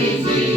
easy.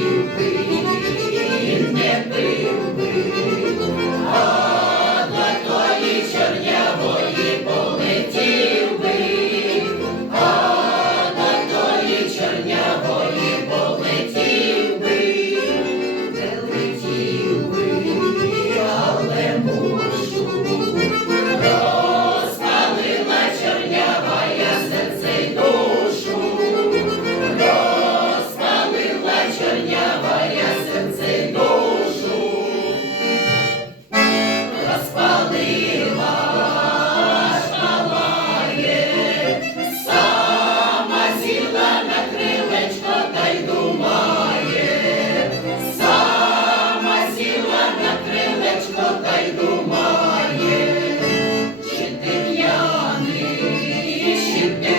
you.